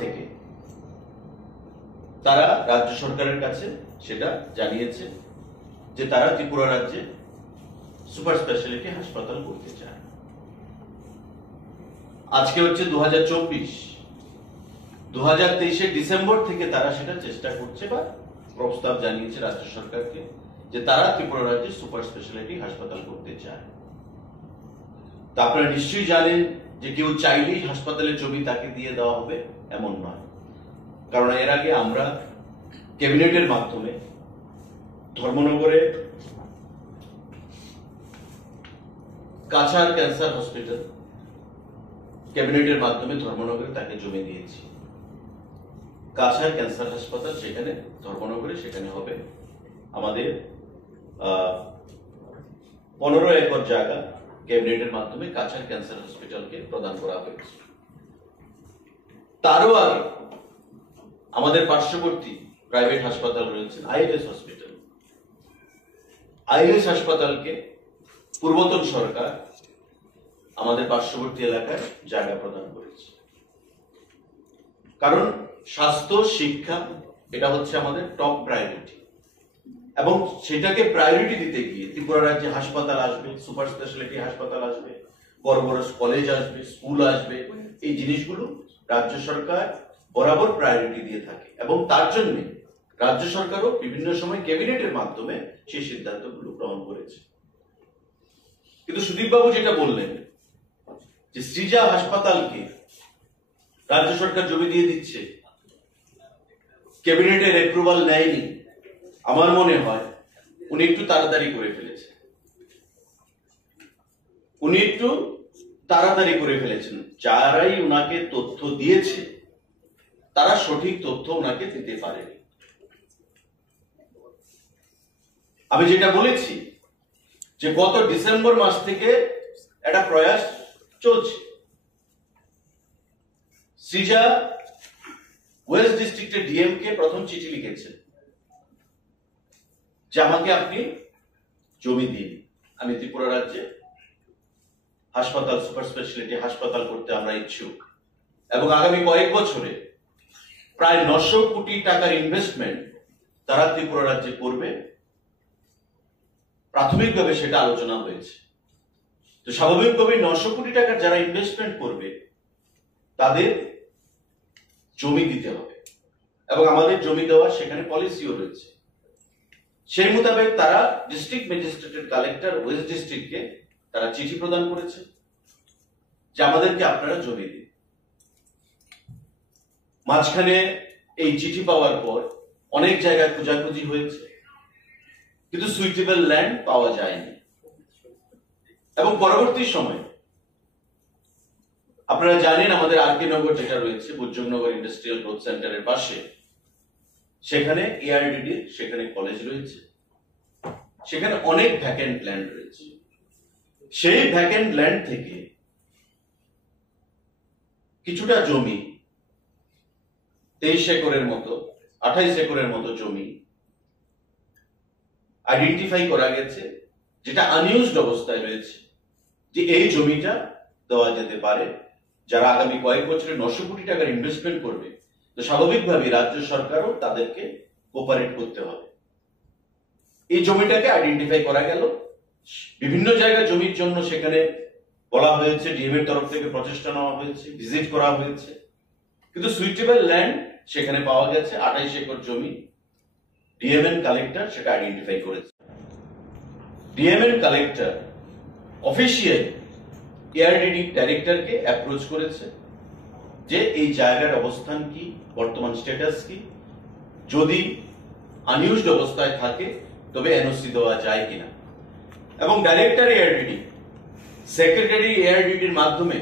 থেকে তারা রাজ্য সরকারের কাছে সেটা জানিয়েছে যে তারা ত্রিপুরা রাজ্যে সুপার স্পেশালিটি হাসপাতাল করতে চায়। আজকে হচ্ছে 2024, 2023 ডিসেম্বর থেকে তারা সেটা চেষ্টা করছে বা প্রস্তাব জানিয়েছে রাজ্য সরকারকে যে তারা ত্রিপুরা রাজ্যে সুপার স্পেশালিটি হাসপাতাল করতে চায়। তা আপনারা নিশ্চয়ই জানেন যে কেউ চাইলেই হাসপাতালের জমি তাকে দিয়ে দেওয়া হবে এমন নয়, কারণ এর আগে আমরা ক্যাবিনেটের মাধ্যমে ধর্মনগরে কাছাড় ক্যান্সার হসপিটাল ক্যাবিনেটের মাধ্যমে ধর্মনগরে তাকে জমি দিয়েছি। কাছাড় ক্যান্সার হাসপাতাল সেখানে ধর্মনগরে সেখানে হবে আমাদের 15 একর জায়গা ক্যাবিনেটের মাধ্যমে কাছাড় ক্যান্সার হসপিটালকে প্রদান করা হয়েছে। তারও আগে আমাদের পার্শ্ববর্তী প্রাইভেট হাসপাতাল রয়েছে আইএলএস হসপিটাল। আইএলএস হাসপাতালকে পূর্বতন সরকার আমাদের পার্শ্ববর্তী এলাকায় জায়গা প্রদান করেছে, কারণ স্বাস্থ্য শিক্ষা এটা হচ্ছে আমাদের টপ প্রায়োরিটি, এবং সেটাকে প্রায়োরিটি দিতে গিয়ে ত্রিপুরা রাজ্যে হাসপাতাল আসবে, সুপার স্পেশালিটি হাসপাতাল আসবে, বড় বড় কলেজ আসবে, স্কুল আসবে, এই জিনিসগুলো রাজ্য সরকার বরাবর প্রায়োরিটি দিয়ে থাকে, এবং তার জন্য রাজ্য সরকারও বিভিন্ন সময় ক্যাবিনেটের মাধ্যমে সেই সিদ্ধান্তগুলো গ্রহণ করেছে। কিন্তু সুদীপ বাবু যেটা বললেন যে সৃজা হাসপাতালকে রাজ্য সরকার জমি দিয়ে দিচ্ছে, ক্যাবিনেটের অ্যাপ্রুভাল নেয়নি, আমার মনে হয় উনি একটু তাড়াতাড়ি করে ফেলেছেন। যারাই উনাকে তথ্য দিয়েছে তারা সঠিক তথ্য উনাকে দিতে পারেনি। আমি যেটা বলেছি যে গত ডিসেম্বর মাস থেকে একটা প্রয়াস চলছে। সৃজা ওয়েস্ট ডিস্ট্রিক্টের ডিএম কে প্রথম চিঠি লিখেছেন যে আমাকে আপনি জমি দিন, আমি ত্রিপুরা রাজ্যে হাসপাতাল সুপার স্পেশালিটি হাসপাতাল করতে আমরা ইচ্ছুক, এবং আগামী কয়েক বছরে প্রায় 900 কোটি টাকার ইনভেস্টমেন্ট তারা ত্রিপুরা রাজ্যে করবে। প্রাথমিকভাবে সেটা আলোচনা হয়েছে। তো স্বাভাবিকভাবে 900 কোটি টাকার যারা ইনভেস্টমেন্ট করবে তাদের জমি দিতে হবে, এবং আমাদের জমি দেওয়ার সেখানে পলিসিও রয়েছে। সেই মোতাবেক তারা ডিস্ট্রিক্ট ম্যাজিস্ট্রেটের কালেক্টর ওয়েস্ট ডিস্ট্রিক্টকে তারা চিঠি প্রদান করেছে যে আমাদেরকে আপনারা জমি দিন। মাঝখানে এই চিঠি পাওয়ার পর অনেক জায়গায় খোঁজাখুঁজি হয়েছে, কিন্তু সুইটেবল ল্যান্ড পাওয়া যায়নি, এবং পরবর্তী সময় আপনারা জানেন আমাদের আরকে নগর যেটা রয়েছে বুজ্জংনগর ইন্ডাস্ট্রিয়াল গ্রোথ সেন্টারের পাশে, সেখানে এআরডিডি সেখানে কলেজ রয়েছে, সেখানে অনেক ভ্যাকেন্ট ল্যান্ড রয়েছে। সেই ভ্যাকেন্ট ল্যান্ড থেকে কিছুটা জমি 23 একরের মতো 28 একরের মতো জমি আইডেন্টিফাই করা গেছে, যেটা আনইউজড অবস্থায় রয়েছে, যে এই জমিটা দেওয়া যেতে পারে। যারা আগামী কয়েক বছরে 900 কোটি টাকার ইনভেস্টমেন্ট করবে, তো স্বাভাবিকভাবে রাজ্য সরকারও তাদেরকে কোঅপারেট করতে হবে। এই জমিটাকে আইডেন্টিফাই করা গেল, বিভিন্ন জায়গায় জমির জন্য সেখানে বলা হয়েছে, ডিএম এর তরফ থেকে প্রচেষ্টা নেওয়া হয়েছে, ভিজিট করা হয়েছে, কিন্তু সুইটেবল ল্যান্ড সেখানে পাওয়া গেছে 28 একর জমি। ডিএম এন্ড কালেক্টর সেটা আইডেন্টিফাই করেছে। DM and collector official ARDD ডাইরেক্টরকে অ্যাপ্রোচ করেছে যে এই জায়গার অবস্থান কি, বর্তমান স্ট্যাটাস কি, যদি আনইউজড অবস্থায় থাকে তবে এনওসি দেওয়া যায় কিনা, এবং ডাইরেক্টর এআরডিডি সেক্রেটারি এআরডিডির মাধ্যমে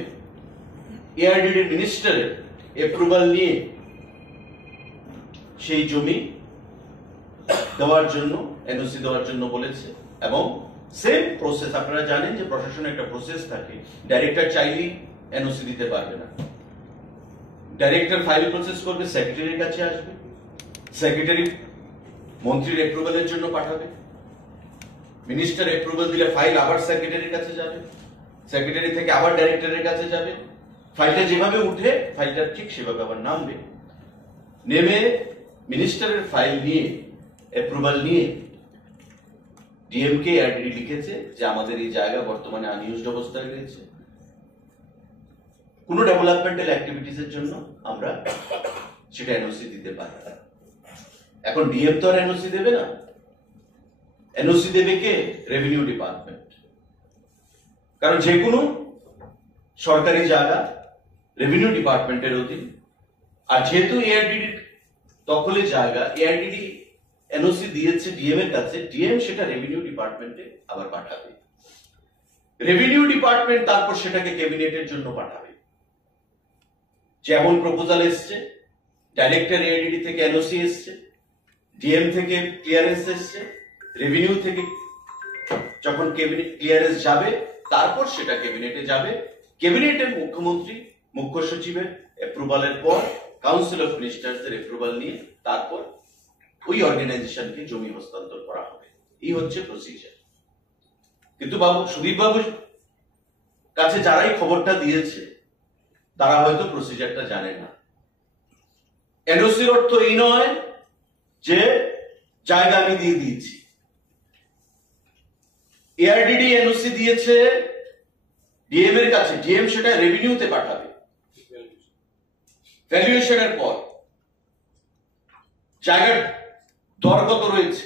এআরডিডির মিনিস্টারের অ্যাপ্রুভাল নিয়ে সেই জমি দেওয়ার জন্য এনওসি দেওয়ার জন্য বলেছে। এবং সেম প্রসেস, আপনারা জানেন যে প্রশাসনের একটা প্রসেস থাকে, ডাইরেক্টর চাইলেই এনওসি দিতে পারবে না। ডাইরেক্টর ফাইল প্রসেস করবে, সেক্রেটারির কাছে আসবে, সেক্রেটারি মন্ত্রীর অ্যাপ্রুভালের জন্য পাঠাবে, মিনিস্টার অ্যাপ্রুভাল দিলে ফাইল আবার সেক্রেটারির কাছে যাবে, সেক্রেটারি থেকে আবার ডাইরেক্টরের কাছে যাবে, ফাইলটা যেভাবে উঠে ফাইলটা ঠিক সেভাবে আবার নামবে, নেমে মিনিস্টারের ফাইল নিয়ে অ্যাপ্রুভাল নিয়ে ডিএমকে এআরডিডি লিখেছে যে আমাদের এই জায়গা বর্তমানে আনইউজড অবস্থায় রয়েছে, কোন ডেভেলপমেন্টাল অ্যাক্টিভিটিস এর জন্য আমরা সেটা এনওসি দিতে পারি। এখন ডিএম তো আর এনওসি দেবে না, এনওসি দেবে কে? Revenue department. কারণ যে কোনো সরকারি জায়গা রেভিনিউ ডিপার্টমেন্টের অধীন, আর যেহেতু এআরডিডি দখলে জায়গা, এআরডিডি এনওসি দিয়েছে ডিএম এর কাছে, ডিএম সেটা রেভিনিউ ডিপার্টমেন্টে আবার পাঠাবে, রেভিনিউ ডিপার্টমেন্ট তারপর সেটাকে ক্যাবিনেটের জন্য পাঠাবে। যেমন প্রপোজাল এসছে, ডাইরেক্টর এআরডিডি থেকে এনওসি এসছে, ডিএম থেকে ক্লিয়ারেন্স এসছে, রেভিনিউ থেকে যখন ক্যাবিনেট ক্লিয়ারেন্স যাবে তারপর সেটা ক্যাবিনেটে যাবে, ক্যাবিনেটের মুখ্যমন্ত্রী মুখ্য সচিবের অ্যাপ্রুভালের পর কাউন্সিল অফ মিনিস্টার্সের অ্যাপ্রুভাল নিয়ে তারপর ওই অর্গানাইজেশনকে জমি হস্তান্তর করা হবে। এই হচ্ছে প্রসিজার। কিন্তু সুদীপ বাবুর কাছে যারাই খবরটা দিয়েছে তারা হয়তো প্রসিজারটা জানে না। এনওসির অর্থ এই নয় যে জায়গা আমি দিয়ে দিয়েছি। এআরডিডি এনওসি দিয়েছে ডিএম এর কাছে, ডিএম সেটা রেভিনিউতে পাঠাবে ভ্যালুয়েশনের পর, জায়গার দর কত রয়েছে,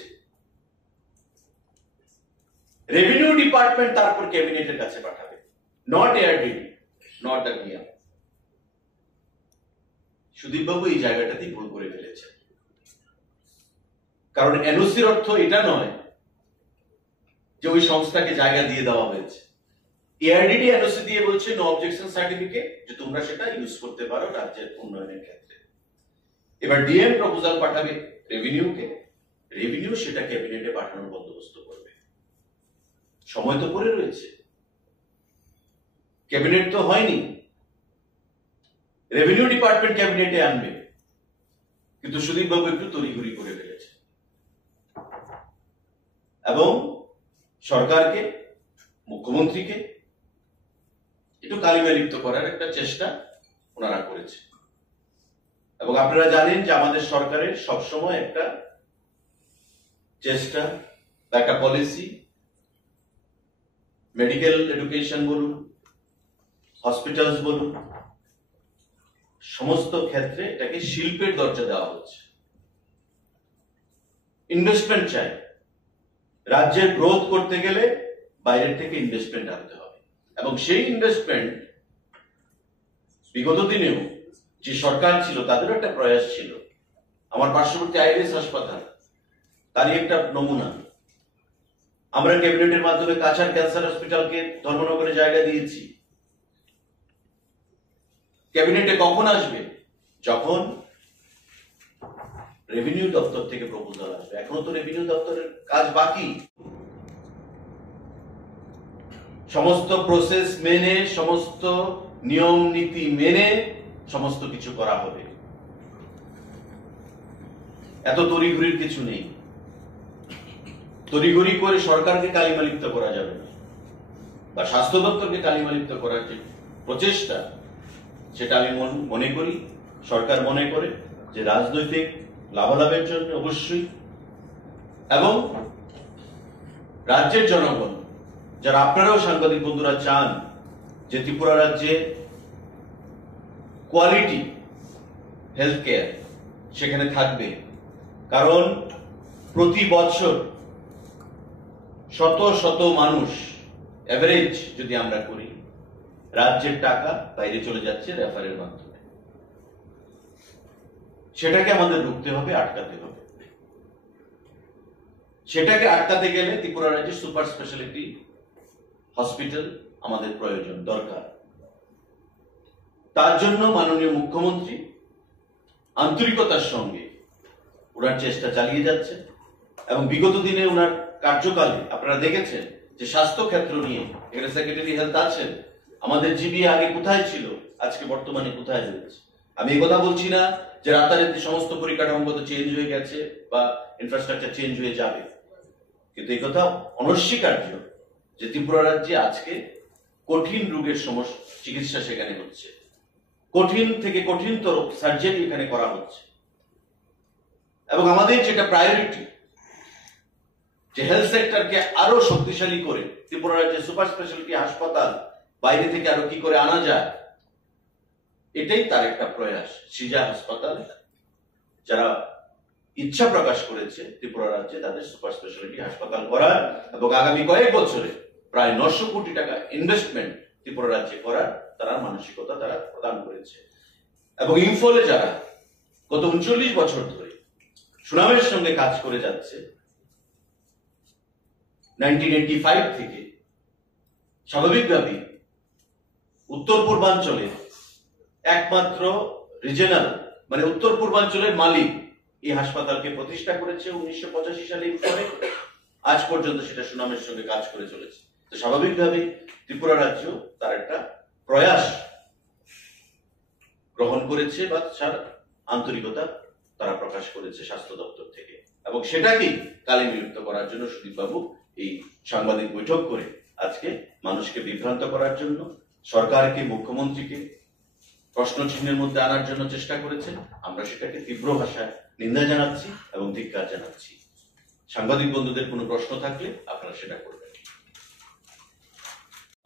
রেভিনিউ ডিপার্টমেন্ট তারপর ক্যাবিনেটের কাছে পাঠাবে, not ARDD, not the DM. Sudip বাবু এই জায়গাটাতেই ভুল করে ফেলেছে। কারণ এনওসির অর্থ এটা নয় যে ওই সংস্থাকে জায়গা দিয়ে দেওয়া হয়েছে। এআরডিডি এনওসি দিয়ে বলছে নো অবজেকশন সার্টিফিকেট, যে তোমরা সেটা ইউজ করতে পারো রাজ্যের উন্নয়নের ক্ষেত্রে। এবার ডিএম প্রপোজাল পাঠাবে রেভিনিউকে, রেভিনিউ সেটা ক্যাবিনেটে পাঠানোর বন্দোবস্ত করবে। সময় তো পড়ে রয়েছে, ক্যাবিনেট তো হয়নি, রেভিনিউ ডিপার্টমেন্ট ক্যাবিনেটে আনবে, কিন্তু সুদীপ বাবু একটু তড়িঘড়ি করে ফেলেছে এবং সরকারকে, মুখ্যমন্ত্রীকে একটু কালিমা লিপ্ত করার একটা চেষ্টা ওনারা করেছে। এবং আপনারা জানেন যে আমাদের সরকারের সবসময় একটা চেষ্টা বা একটা পলিসি, মেডিকেল এডুকেশন বলুন, হসপিটালস বলুন, সমস্ত ক্ষেত্রে এটাকে শিল্পের দরজা দেওয়া হচ্ছে। ইনভেস্টমেন্ট চাই, রাজ্যের গ্রোথ করতে গেলে বাইরের থেকে ইনভেস্টমেন্ট আনতে হবে, এবং সেই ইনভেস্টমেন্ট বিগত দিনেও যে সরকার ছিল তাদেরও একটা প্রয়াস ছিল। আমার পার্শ্ববর্তী আইএলএস হাসপাতাল তারই একটা নমুনা। আমরা ক্যাবিনেটের মাধ্যমে কাছাড় ক্যান্সার হসপিটালকে ধর্মনগরে জায়গা দিয়েছি। ক্যাবিনেটে কখন আসবে? যখন রেভিনিউ দপ্তর থেকে প্রপোজাল আসবে। এখনো তো রেভিনিউ দপ্তরের কাজ বাকি। সমস্ত প্রসেস মেনে, সমস্ত নিয়ম নীতি মেনে সমস্ত কিছু করা হবে। এত তড়িঘড়ির কিছু নেই। তড়িঘড়ি করে সরকারকে কালিমালিপ্ত করা যাবে না, বা স্বাস্থ্য দপ্তরকে কালিমালিপ্ত করার যে প্রচেষ্টা, সেটা আমি মনে করি সরকার মনে করে যে রাজনৈতিক লাভালাভের জন্য অবশ্যই, এবং রাজ্যের জনগণ যারা, আপনারাও সাংবাদিক বন্ধুরা চান যে ত্রিপুরা রাজ্যে কোয়ালিটি হেলথ কেয়ার সেখানে থাকবে। কারণ প্রতি বছর শত শত মানুষ, এভারেজ যদি আমরা করি, রাজ্যের টাকা বাইরে চলে যাচ্ছে রেফারের মাধ্যমে। সেটাকে আমাদের রুখতে হবে, আটকাতে হবে। সেটাকে আটকাতে গেলে ত্রিপুরা রাজ্যের সুপার স্পেশালিটি হসপিটাল আমাদের প্রয়োজন, দরকার। তার জন্য মাননীয় মুখ্যমন্ত্রী আন্তরিকতার সঙ্গে ওনার চেষ্টা চালিয়ে যাচ্ছে, এবং বিগত দিনে ওনার কার্যকালে আপনারা দেখেছেন যে স্বাস্থ্য ক্ষেত্র নিয়ে এখানে সেক্রেটারি হেলথ আছেন। আমাদের জিবি আগে কোথায় ছিল, আজকে বর্তমানে কোথায় রয়েছে। আমি এই কথা বলছি না যে রাতারাতি সমস্ত পরিকাঠামোগত চেঞ্জ হয়ে গেছে বা ইনফ্রাস্ট্রাকচার চেঞ্জ হয়ে যাবে, কিন্তু এই কথা অনস্বীকার্য যে ত্রিপুরা রাজ্যে আজকে কঠিন রোগের চিকিৎসা সেখানে হচ্ছে। কঠিন থেকে কঠিনতর সার্জারি এখানে করা হচ্ছে। এবং আমাদের যেটা প্রায়োরিটি, যে হেলথ সেক্টরকে আরো শক্তিশালী করে ত্রিপুরা রাজ্যে সুপার স্পেশালিটি হাসপাতাল বাইরে থেকে আরো কি করে আনা যায়, এটাই তার একটা প্রয়াস। সিজা হাসপাতাল যারা ইচ্ছা প্রকাশ করেছে ত্রিপুরা রাজ্যে তাদের সুপার স্পেশালিটি হাসপাতাল করার এবং আগামী কয়েক বছরে প্রায় 900 কোটি টাকা ইনভেস্টমেন্ট ত্রিপুরা রাজ্যে করার তারা মানসিকতা তারা প্রদান করেছে। এবং ইম্ফলে যারা গত 39 বছর ধরে সুনামের সঙ্গে কাজ করে যাচ্ছে 1985 থেকে, স্বাভাবিকভাবেই উত্তর পূর্বাঞ্চলে একমাত্র রিজনাল মানে উত্তর পূর্বাঞ্চলের মালিক এই হাসপাতালকে প্রতিষ্ঠা করেছে 1985 সালে ইম্ফলে। আজ পর্যন্ত সেটা সুনামের সঙ্গে কাজ করে চলেছে। তো স্বাভাবিকভাবেই ত্রিপুরা রাজ্য তার একটা প্রয়াস গ্রহণ করেছে বা তার আন্তরিকতা তারা প্রকাশ করেছে স্বাস্থ্য দপ্তর থেকে, এবং সেটাকেই কালিমুক্ত করার জন্য সুদীপ বাবু এই সাংবাদিক বৈঠক করে আজকে মানুষকে বিভ্রান্ত করার জন্য, সরকারকে, মুখ্যমন্ত্রীকে প্রশ্ন চিহ্নের মধ্যে আনার জন্য চেষ্টা করেছে। আমরা সেটাকে তীব্র ভাষায় নিন্দা জানাচ্ছি এবং ধিক্কার জানাচ্ছি। সাংবাদিক বন্ধুদের কোনো প্রশ্ন থাকলে আপনারা সেটা করবেন।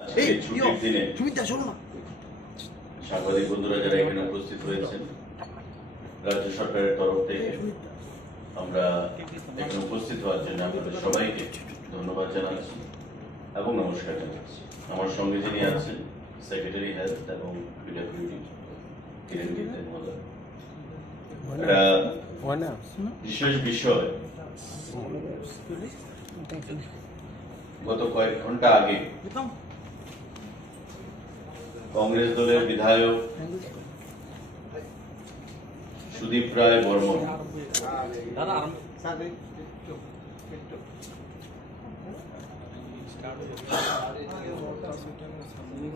আজকে ছুটির দিনে সাংবাদিক বন্ধুরা যারা এখানে উপস্থিত হয়েছেন, রাজ্য সরকারের তরফ থেকে আমরা এখানে উপস্থিত হওয়ার জন্য আপনাদের সবাইকে ধন্যবাদ জানাচ্ছি এবং নমস্কার জানাচ্ছি। আমার সঙ্গে যিনি আছেন সেক্রেটারি হেলথ এবং পিডব্লিউডি কিরণ গীতের মহোদয়। একটা বিশেষ বিষয়, গত কয়েক ঘন্টা আগে কংগ্রেস দলের বিধায়ক সুদীপ রায় বর্মন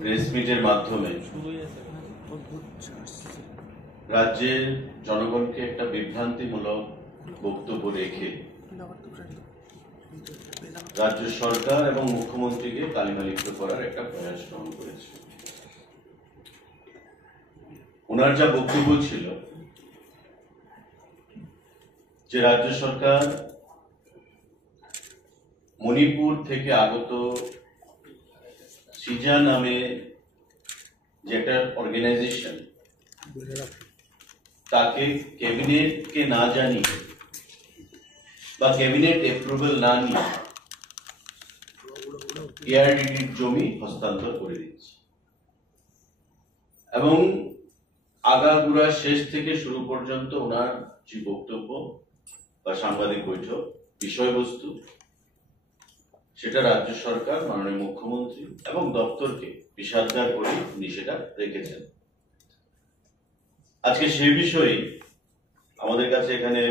প্রেস মিটের মাধ্যমে রাজ্যের জনগণকে একটা বিভ্রান্তিমূলক বক্তব্য রেখে রাজ্য সরকার এবং মুখ্যমন্ত্রীকে কালিমালিপ্ত করার একটা প্রয়াস গ্রহণ করেছে। ওনার যা বক্তব্য ছিল যে রাজ্য সরকার মণিপুর থেকে আগত সিজা নামে যে একটা অর্গানাইজেশন, তাকে ক্যাবিনেটকে না জানিয়ে বা ক্যাবিনেট অ্যাপ্রুভাল না নিয়ে এআরডিটির জমি হস্তান্তর করে দিচ্ছে এবং আগাগোড়া শেষ থেকে শুরু পর্যন্ত ওনার যে বক্তব্য বা সাংবাদিক বৈঠক বিষয়বস্তু, সেটা রাজ্য সরকার, মাননীয় মুখ্যমন্ত্রী এবং দপ্তরকে বিষাদগার করে উনি সেটা রেখেছেন। আজকে সেই বিষয়ে আমাদের কাছে এখানে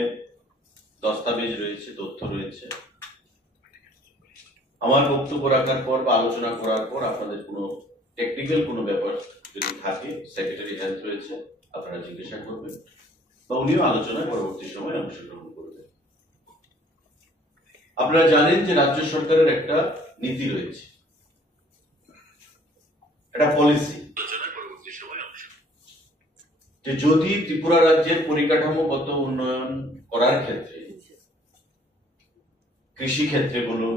দস্তাবেজ রয়েছে, তথ্য রয়েছে। আমার বক্তব্য রাখার পর বা আলোচনা করার পর আপনাদের কোনো টেকনিক্যাল কোনো ব্যাপার যদি থাকে, সেক্রেটারি হেলথ রয়েছে, আপনারা জিজ্ঞাসা করবেন বা উনিও আলোচনায় পরবর্তী সময় অংশগ্রহণ করবেন। আপনারা জানেন যে রাজ্য সরকারের একটা নীতি রয়েছে, একটা পলিসি, যে যদি ত্রিপুরা রাজ্যের পরিকাঠামোগত উন্নয়ন করার ক্ষেত্রে, কৃষি ক্ষেত্রে বলুন,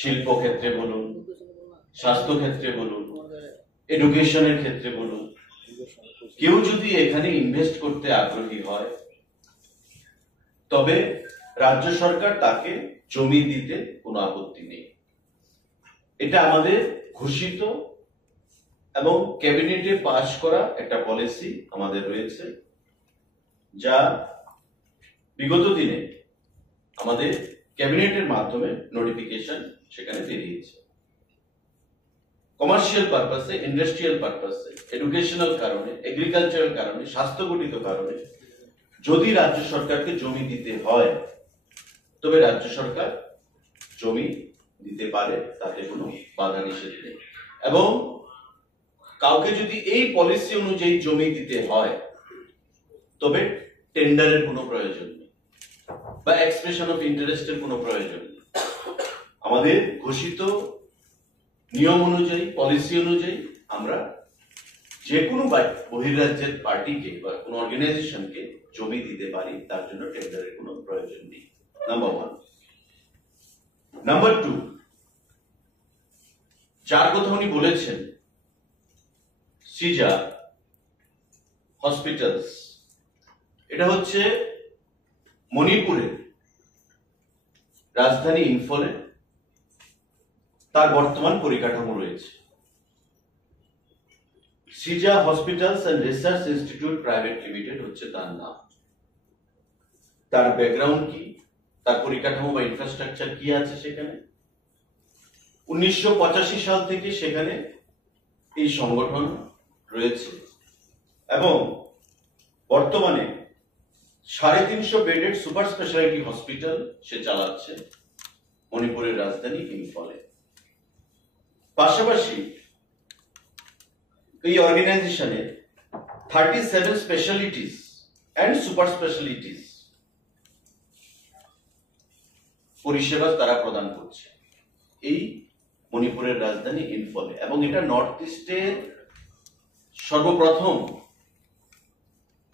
শিল্প ক্ষেত্রে বলুন, স্বাস্থ্য ক্ষেত্রে বলুন, এডুকেশনের ক্ষেত্রে বলুন, কেউ যদি এখানে ইনভেস্ট করতে আগ্রহী হয় তবে রাজ্য সরকার তাকে জমি দিতে কোনো আপত্তি নেই। এটা আমাদের ঘোষিত এবং ক্যাবিনেটে পাশ করা একটা পলিসি আমাদের রয়েছে, যা বিগত দিনে আমাদের ক্যাবিনেটের মাধ্যমে নোটিফিকেশন সেখানে বেরিয়েছে। কমার্শিয়াল পারপাসে, ইন্ডাস্ট্রিয়াল পারপাসে, এডুকেশনাল কারণে, এগ্রিকালচারাল কারণে, স্বাস্থ্যগঠিত কারণে যদি রাজ্য সরকারকে জমি দিতে হয় তবে রাজ্য সরকার জমি দিতে পারে, তাতে কোনো বাধা নিষেধ নেই। এবং কাউকে যদি এই পলিসি অনুযায়ী জমি দিতে হয় তবে টেন্ডারের কোনো প্রয়োজন নেই বা এক্সপ্রেশন অফ ইন্টারেস্টের কোনো প্রয়োজন নেই। আমাদের ঘোষিত নিয়ম অনুযায়ী, পলিসি অনুযায়ী আমরা যে কোনো বহির্রাজ্যের পার্টিকে বা কোনো অর্গানাইজেশনকে জমি দিতে পারি, তার জন্য টেন্ডারের কোনো প্রয়োজন নেই। নাম্বার 1। নাম্বার 2, যার কথা উনি বলেছেন, সিজা হসপিটালস, এটা হচ্ছে মণিপুরের রাজধানী ইম্ফলে তার বর্তমান পরিকাঠামো রয়েছে। সিজা hospitals and research institute private limited হচ্ছে তার নাম। তার ব্যাকগ্রাউন্ড কি, তার পরিকাঠামো বা ইনফ্রাস্ট্রাকচার কি আছে সেখানে? 1985 সাল থেকে সেখানে এই সংগঠন রয়েছে এবং বর্তমানে 350 বেডেড সুপার স্পেশালিটি হসপিটাল সে চালাচ্ছে মণিপুরের রাজধানী ইম্ফলে। পাশাপাশি এই অর্গানাইজেশনে 37 স্পেশালিটিস এন্ড সুপার স্পেশালিটিস পরিষেবা তারা প্রদান করছে এই মণিপুরের রাজধানী ইম্ফলে, এবং এটা নর্থ ইস্টের সর্বপ্রথম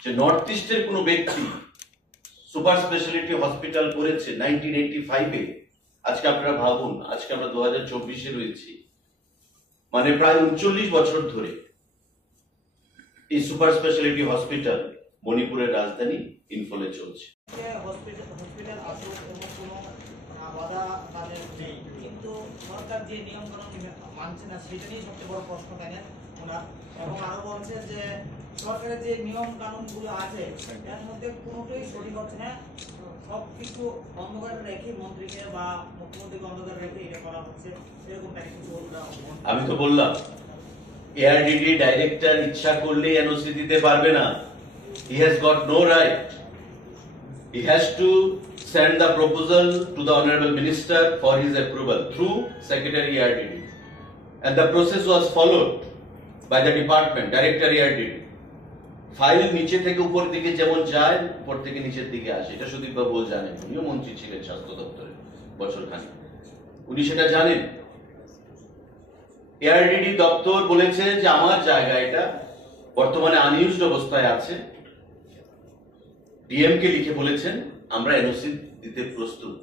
যে নর্থ ইস্টের কোনো ব্যক্তি সুপার স্পেশালিটি হসপিটাল করেছে 1985-এ। আজকে আপনারা ভাবুন, আজকে আমরা 2024-এ রয়েছি, মানে প্রায় 39 বছর ধরে এই সুপার স্পেশালিটি হসপিটাল মণিপুরের রাজধানী ইম্ফলে চলছে। হসপিটাল আসুক কোনো বাধা তাদের নেই, কিন্তু সরকার যে নিয়ম কানুন মানছে না সেটা নিয়ে সবচেয়ে বড় প্রশ্ন কেন ওনার। এবং আরো বলছে যে সরকারের যে নিয়ম কানুনগুলো আছে এর মধ্যে কোনোটাই সঠিক হচ্ছে না, সবকিছু অন্ধকার রেখে মন্ত্রীকে বা মুখ্যমন্ত্রীকে অন্ধকার রেখে এটা করা হচ্ছে, এরকমটা কিছু বললাম। আমি তো বললাম এআরডিডি ডাইরেক্টর ইচ্ছা করলে এনওসি দিতে পারবে না। He has got no right. He has to send the proposal to the Honorable Minister for his approval through Secretary ERDD. And the process was followed by the department, Director ERDD. File নিচে থেকে উপর দিকে যেমন যায়, উপর থেকে নিচের দিকে আসে। এটা সুদীপ বাবু জানেন, উনিও মন্ত্রী ছিলেন স্বাস্থ্য দপ্তরে বছরখানেক, উনি সেটা জানেন। এআরডিডি দপ্তর বলেছে যে আমার জায়গা এটা বর্তমানে আনইউজড অবস্থায় আছে। ডিএম কে লিখে বলেছেন আমরা এনওসি দিতে প্রস্তুত।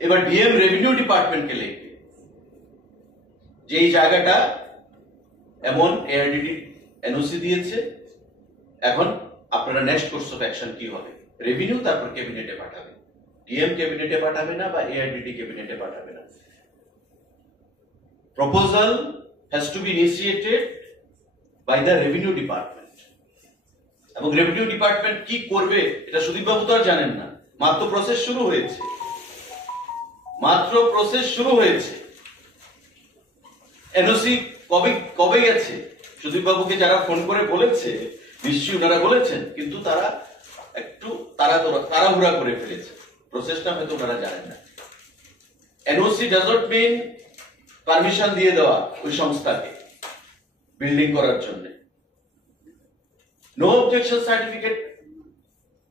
এবার ডিএম রেভিনিউ ডিপার্টমেন্টকে লিখে যে এই জায়গাটা এমন এআরডিডি এনওসি দিয়েছে, এখন আপনারা নেক্সট কোর্স অফ অ্যাকশন কি হবে? রেভিনিউ তারপর ক্যাবিনেটে পাঠাবে, ডিএম ক্যাবিনেটে পাঠাবে না বা এআরডিডি ক্যাবিনেটে পাঠাবে না। Proposal has to be initiated by the revenue department. এবং রেভিনিউ ডিপার্টমেন্ট কি করবে এটা সুদীপ বাবু তো আর জানেন না, মাত্র প্রসেস শুরু হয়েছে। এনওসি কবে গেছে সুদীপ বাবুকে যারা ফোন করে বলেছে নিশ্চয়ই ওনারা বলেছেন, কিন্তু তারা একটু তাড়াহুড়া করে ফেলেছে, প্রসেসটা হয়তো ওনারা জানেন না। NOC does not mean permission দিয়ে দেওয়া ওই সংস্থাকে বিল্ডিং করার জন্য। নো অবজেকশন সার্টিফিকেট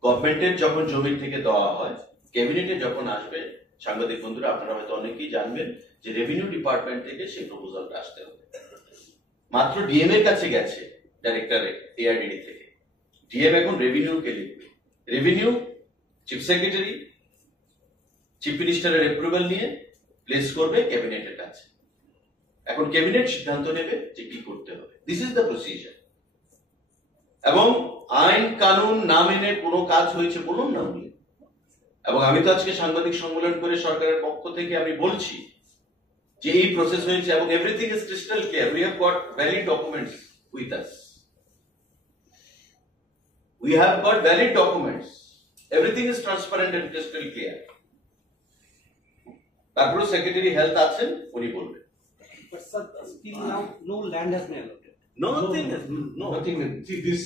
গভর্নমেন্টের যখন জমি থেকে দেওয়া হয়, ক্যাবিনেটে যখন আসবে, সাংবাদিক বন্ধুরা আপনারা হয়তো অনেকেই জানবেন যে রেভিনিউ ডিপার্টমেন্ট থেকে সেই প্রপোজালটা আসতে হবে। মাত্র ডিএম এর কাছে গেছে ডাইরেক্টর এআরডিডি থেকে, ডিএম এখন রেভিনিউ কে লিখবে, রেভিনিউ চিফ সেক্রেটারি চিফ মিনিস্টারের অ্যাপ্রুভাল নিয়ে প্লেস করবে ক্যাবিনেটের কাছে। এখন ক্যাবিনেট সিদ্ধান্ত নেবে যে কি করতে হবে। This is the procedure. এবং আইন কানুন না মেনে কোনো কাজ হয়েছে বলুন না উনি। এবং আমি তো আজকে সাংবাদিক সম্মেলন করে সরকারের পক্ষ থেকে আমি বলছি যে এই প্রসেস হয়েছে এবং everything is crystal clear. We have got valid documents with us, we have got valid documents, everything is transparent and crystal clear. তারপরে সেক্রেটারি হেলথ আছেন, উনি বলবেন। But sir, still now no land has been allocated. Nothing. Nothing. See, this